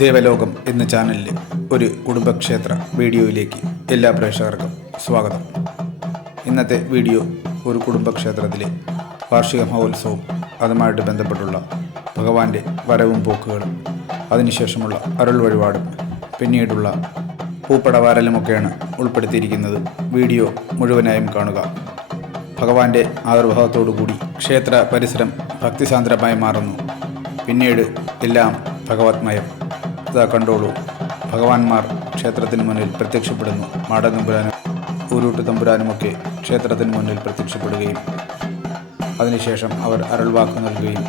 ദേവലോകം എന്ന ചാനലിലെ ഒരു കുടുംബക്ഷേത്ര വീഡിയോയിലേക്ക് എല്ലാ പ്രേക്ഷകർക്കും സ്വാഗതം. ഇന്നത്തെ വീഡിയോ ഒരു കുടുംബക്ഷേത്രത്തിലെ വാർഷിക മഹോത്സവം അതുമായിട്ട് ബന്ധപ്പെട്ടുള്ള ഭഗവാന്റെ വരവും പോക്കുകളും അതിനുശേഷമുള്ള അരുൾ വഴിപാടും പിന്നീടുള്ള പൂപ്പടവാരലുമൊക്കെയാണ് ഉൾപ്പെടുത്തിയിരിക്കുന്നത്. വീഡിയോ മുഴുവനായും കാണുക. ഭഗവാന്റെ ആവിർഭാവത്തോടുകൂടി ക്ഷേത്ര പരിസരം ഭക്തിസാന്ദ്രമായി മാറുന്നു. പിന്നീട് എല്ലാം ഭഗവത്മയം. കണ്ടോളൂ. ഭഗവാന്മാർ ക്ഷേത്രത്തിന് മുന്നിൽ പ്രത്യക്ഷപ്പെടുന്നു. മാടൻ തമ്പുരാനും ഊരൂട്ട് തമ്പുരാനുമൊക്കെ ക്ഷേത്രത്തിന് മുന്നിൽ പ്രത്യക്ഷപ്പെടുകയും അതിനുശേഷം അവർ അരുൾവാക്ക് നൽകുകയും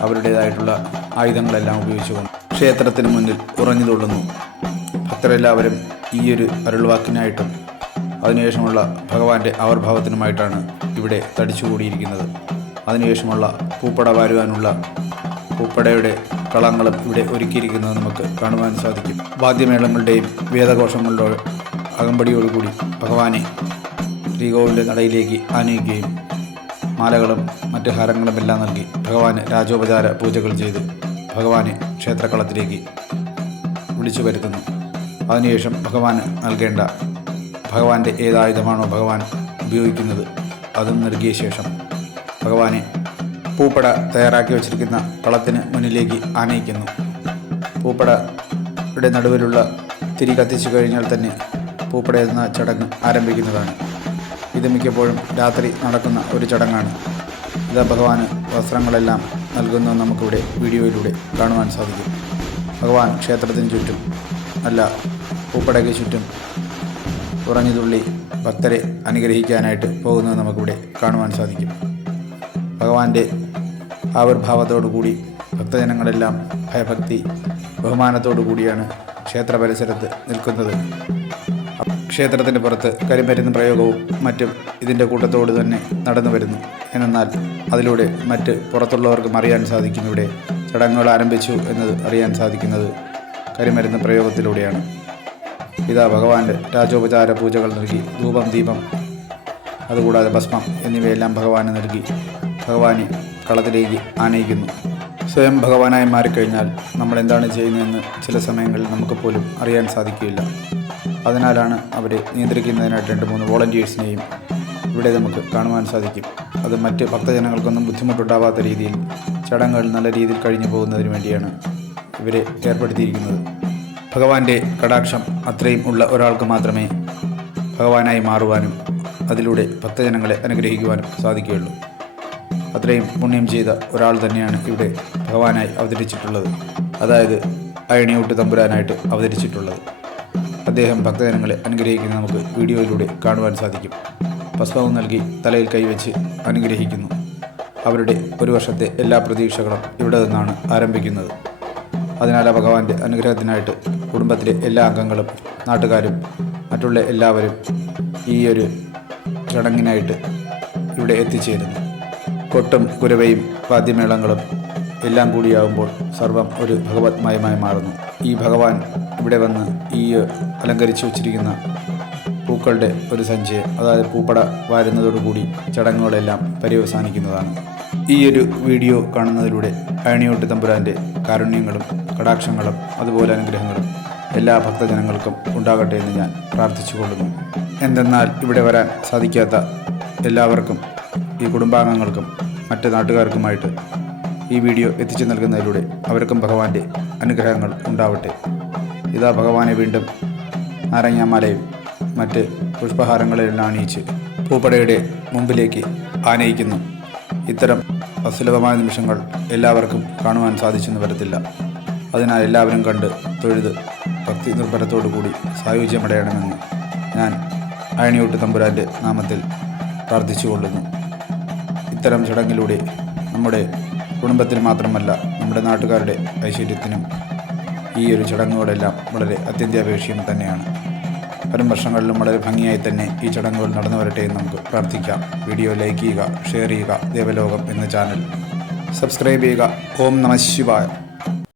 അവരുടേതായിട്ടുള്ള ആയുധങ്ങളെല്ലാം ഉപയോഗിച്ചുകൊണ്ട് ക്ഷേത്രത്തിന് മുന്നിൽ ഉറഞ്ഞു തുള്ളുന്നു ഭക്തരെല്ലാവരും ഈയൊരു അരുൾവാക്കിനായിട്ടും അതിനുശേഷമുള്ള ഭഗവാന്റെ ആവിർഭാവത്തിനുമായിട്ടാണ് ഇവിടെ തടിച്ചുകൂടിയിരിക്കുന്നത്. അതിനുശേഷമുള്ള പൂപ്പട വാരുവാനുള്ള പൂപ്പടയുടെ കളങ്ങളും ഇവിടെ ഒരുക്കിയിരിക്കുന്നത് നമുക്ക് കാണുവാൻ സാധിക്കും. വാദ്യമേളങ്ങളുടെയും വേദഘോഷങ്ങളുടെയും അകമ്പടിയോടുകൂടി ഭഗവാനെ ശ്രീകോവിലിന്റെ നടയിലേക്ക് ആനയിക്കുകയും മാലകളും മറ്റ് ഹാരങ്ങളും എല്ലാം നൽകി ഭഗവാന് രാജോപചാര പൂജകൾ ചെയ്ത് ഭഗവാനെ ക്ഷേത്രക്കളത്തിലേക്ക് വിളിച്ചു വരുത്തുന്നു. അതിനുശേഷം ഭഗവാന് നൽകേണ്ട ഭഗവാന്റെ ഏതായുധമാണോ ഭഗവാൻ ഉപയോഗിക്കുന്നത് അതും നൽകിയ ശേഷം ഭഗവാനെ പൂപ്പട തയ്യാറാക്കി വച്ചിരിക്കുന്ന കളത്തിന് മുന്നിലേക്ക് ആനയിക്കുന്നു. പൂപ്പടയുടെ നടുവിലുള്ള തിരി കത്തിച്ചു കഴിഞ്ഞാൽ തന്നെ പൂപ്പട എന്ന ചടങ്ങ് ആരംഭിക്കുന്നതാണ്. ഇത് മിക്കപ്പോഴും രാത്രി നടക്കുന്ന ഒരു ചടങ്ങാണ്. ഇത് ഭഗവാന് വസ്ത്രങ്ങളെല്ലാം നൽകുന്നത് നമുക്കിവിടെ വീഡിയോയിലൂടെ കാണുവാൻ സാധിക്കും. ഭഗവാൻ ക്ഷേത്രത്തിന് ചുറ്റും അല്ല പൂപ്പടയ്ക്ക് ചുറ്റും ഉറഞ്ഞുതുള്ളി ഭക്തരെ അനുഗ്രഹിക്കാനായിട്ട് പോകുന്നത് നമുക്കിവിടെ കാണുവാൻ സാധിക്കും. ഭഗവാന്റെ ആവിർഭാവത്തോടുകൂടി ഭക്തജനങ്ങളെല്ലാം ഭയഭക്തി ബഹുമാനത്തോടു കൂടിയാണ് ക്ഷേത്ര പരിസരത്ത് നിൽക്കുന്നത്. ക്ഷേത്രത്തിന്റെ പുറത്ത് കരിമരുന്ന് പ്രയോഗവും മറ്റും ഇതിന്റെ കൂട്ടത്തോട് തന്നെ നടന്നു വരുന്നു. എന്നാൽ അതിലൂടെ മറ്റ് പുറത്തുള്ളവർക്കും അറിയാൻ സാധിക്കും ഇവിടെ ചടങ്ങുകൾ ആരംഭിച്ചു എന്നത് അറിയാൻ സാധിക്കുന്നത് കരിമരുന്ന് പ്രയോഗത്തിലൂടെയാണ്. ഇതാ ഭഗവാന്റെ രാജോപചാര പൂജകൾ നൽകി ധൂപം ദീപം അതുകൂടാതെ ഭസ്മം എന്നിവയെല്ലാം ഭഗവാന് നൽകി ഭഗവാനെ കളത്തിലേക്ക് ആനയിക്കുന്നു. സ്വയം ഭഗവാനായി മാറിക്കഴിഞ്ഞാൽ നമ്മൾ എന്താണ് ചെയ്യുന്നതെന്ന് ചില സമയങ്ങളിൽ നമുക്ക് പോലും അറിയാൻ സാധിക്കുകയില്ല. അതിനാലാണ് അവരെ നിയന്ത്രിക്കുന്നതിനായിട്ട് രണ്ട് മൂന്ന് വോളണ്ടിയേഴ്സിനെയും ഇവിടെ നമുക്ക് കാണുവാൻ സാധിക്കും. അത് മറ്റ് ഭക്തജനങ്ങൾക്കൊന്നും ബുദ്ധിമുട്ടുണ്ടാവാത്ത രീതിയിൽ ചടങ്ങുകൾ നല്ല രീതിയിൽ കഴിഞ്ഞു പോകുന്നതിന് വേണ്ടിയാണ് ഇവരെ ഏർപ്പെടുത്തിയിരിക്കുന്നത്. ഭഗവാന്റെ കടാക്ഷം അത്രയും ഉള്ള ഒരാൾക്ക് മാത്രമേ ഭഗവാനായി മാറുവാനും അതിലൂടെ ഭക്തജനങ്ങളെ അനുഗ്രഹിക്കുവാനും സാധിക്കുകയുള്ളൂ. അത്രയും പുണ്യം ചെയ്ത ഒരാൾ തന്നെയാണ് ഇവിടെ ഭഗവാനായി അവതരിച്ചിട്ടുള്ളത്. അതായത് അയണിയൂട്ട് തമ്പുരാനായിട്ട് അവതരിച്ചിട്ടുള്ളത്. അദ്ദേഹം ഭക്തജനങ്ങളെ അനുഗ്രഹിക്കുന്നത് നമുക്ക് വീഡിയോയിലൂടെ കാണുവാൻ സാധിക്കും. ഭസ്മവും നൽകി തലയിൽ കൈവച്ച് അനുഗ്രഹിക്കുന്നു. അവരുടെ ഒരു വർഷത്തെ എല്ലാ പ്രതീക്ഷകളും ഇവിടെ നിന്നാണ് ആരംഭിക്കുന്നത്. അതിനാൽ ഭഗവാന്റെ അനുഗ്രഹത്തിനായിട്ട് കുടുംബത്തിലെ എല്ലാ അംഗങ്ങളും നാട്ടുകാരും മറ്റുള്ള എല്ലാവരും ഈ ഒരു ചടങ്ങിനായിട്ട് ഇവിടെ എത്തിച്ചേരുന്നു. കൊട്ടും കുരവയും വാദ്യമേളങ്ങളും എല്ലാം കൂടിയാകുമ്പോൾ സർവം ഒരു ഭഗവത്മയമായി മാറുന്നു. ഈ ഭഗവാൻ ഇവിടെ വന്ന് ഈ അലങ്കരിച്ചു വച്ചിരിക്കുന്ന പൂക്കളുടെ ഒരു സഞ്ചയം അതായത് പൂപ്പട വാരുന്നതോടുകൂടി ചടങ്ങുകളെല്ലാം പര്യവസാനിക്കുന്നതാണ്. ഈ ഒരു വീഡിയോ കാണുന്നതിലൂടെ അയണിയോട്ട് തമ്പുരാന്റെ കാരുണ്യങ്ങളും കടാക്ഷങ്ങളും അതുപോലെ അനുഗ്രഹങ്ങളും എല്ലാ ഭക്തജനങ്ങൾക്കും ഉണ്ടാകട്ടെ എന്ന് ഞാൻ പ്രാർത്ഥിച്ചുകൊള്ളുന്നു. എന്തെന്നാൽ ഇവിടെ വരാൻ സാധിക്കാത്ത എല്ലാവർക്കും ഈ കുടുംബാംഗങ്ങൾക്കും മറ്റ് നാട്ടുകാർക്കുമായിട്ട് ഈ വീഡിയോ എത്തിച്ചു നൽകുന്നതിലൂടെ അവർക്കും ഭഗവാന്റെ അനുഗ്രഹങ്ങൾ ഉണ്ടാവട്ടെ. ഇതാ ഭഗവാനെ വീണ്ടും നാരങ്ങാമാലയും മറ്റ് പുഷ്പഹാരങ്ങളെല്ലാം അണിയിച്ച് പൂപ്പടയുടെ മുമ്പിലേക്ക് ആനയിക്കുന്നു. ഇത്തരം അസുലഭമായ നിമിഷങ്ങൾ എല്ലാവർക്കും കാണുവാൻ സാധിച്ചെന്ന് വരത്തില്ല. അതിനാൽ എല്ലാവരും കണ്ട് തൊഴുത് ഭക്തി നിർഭരത്തോടു കൂടി സായുജ്യമടയണമെന്ന് ഞാൻ അയണിയൂട്ട് തമ്പുരാന്റെ നാമത്തിൽ പ്രാർത്ഥിച്ചുകൊള്ളുന്നു. ഇത്തരം ചടങ്ങിലൂടെ നമ്മുടെ കുടുംബത്തിന് മാത്രമല്ല നമ്മുടെ നാട്ടുകാരുടെ ഐശ്വര്യത്തിനും ഈ ഒരു ചടങ്ങുകളെല്ലാം വളരെ അത്യന്താപേക്ഷിയം തന്നെയാണ്. വരും വർഷങ്ങളിലും വളരെ ഭംഗിയായി തന്നെ ഈ ചടങ്ങുകൾ നടന്നു വരട്ടെ എന്ന് നമുക്ക് പ്രാർത്ഥിക്കാം. വീഡിയോ ലൈക്ക് ചെയ്യുക ഷെയർ ചെയ്യുക ദേവലോകം എന്ന ചാനൽ സബ്സ്ക്രൈബ് ചെയ്യുക. ഓം നമ ശിവായ.